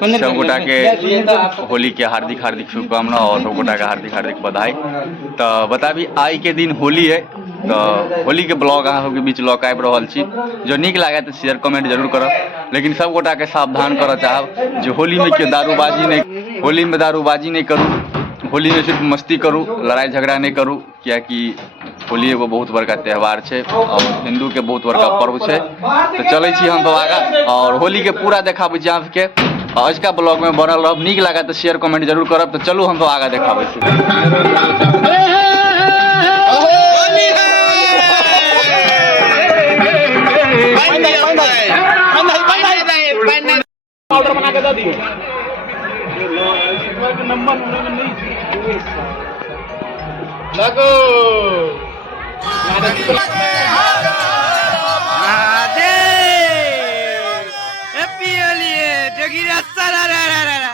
सब गोटा के होली के हार्दिक हार्दिक शुभकामना और सब गोटा के हार्दिक हार्दिक बधाई। तो बताबी आई के दिन होली है, तो होली के ब्लॉग अहाँ सबके बीच लऽ के आबि रहल छी। जो नीक लागे तो शेयर कमेंट जरूर करब, लेकिन सब गोटा के सावधान करऽ चाहब जो होली में केओ दारूबाजी नहीं, होली में दारूबाजी नहीं करूँ, होली में सिर्फ मस्ती करूँ, लड़ाई झगड़ा नहीं करूँ, क्या कि होली एगो बहुत बड़का त्यौहार है और हिंदू के बहुत बड़का पर्व है। तो चले छी हम सब आगा और होली के पूरा देखाबे छी अहाँ के। आज का ब्लॉग में बनल रहब, नीक लागे तो शेयर कमेंट जरूर करब। तो चलू हम सब आगा देखाबे छी। ऑर्डर बना के दे दियो नंबर लगो आदे हैप्पी होली जगीरा सारा रा रा रा।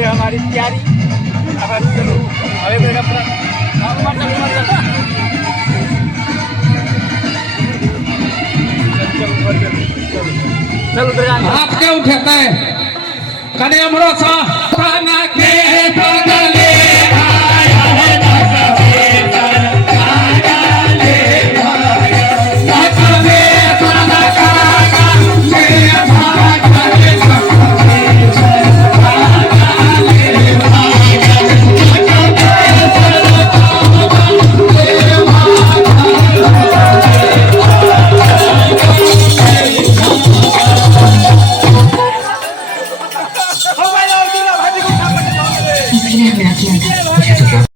हमारी तैयारी चलो आपके उठते कने हमरो सा खाना के बगले आया है ना सवेर आया ले आया सवे खाना खाना के भाग के Gracias.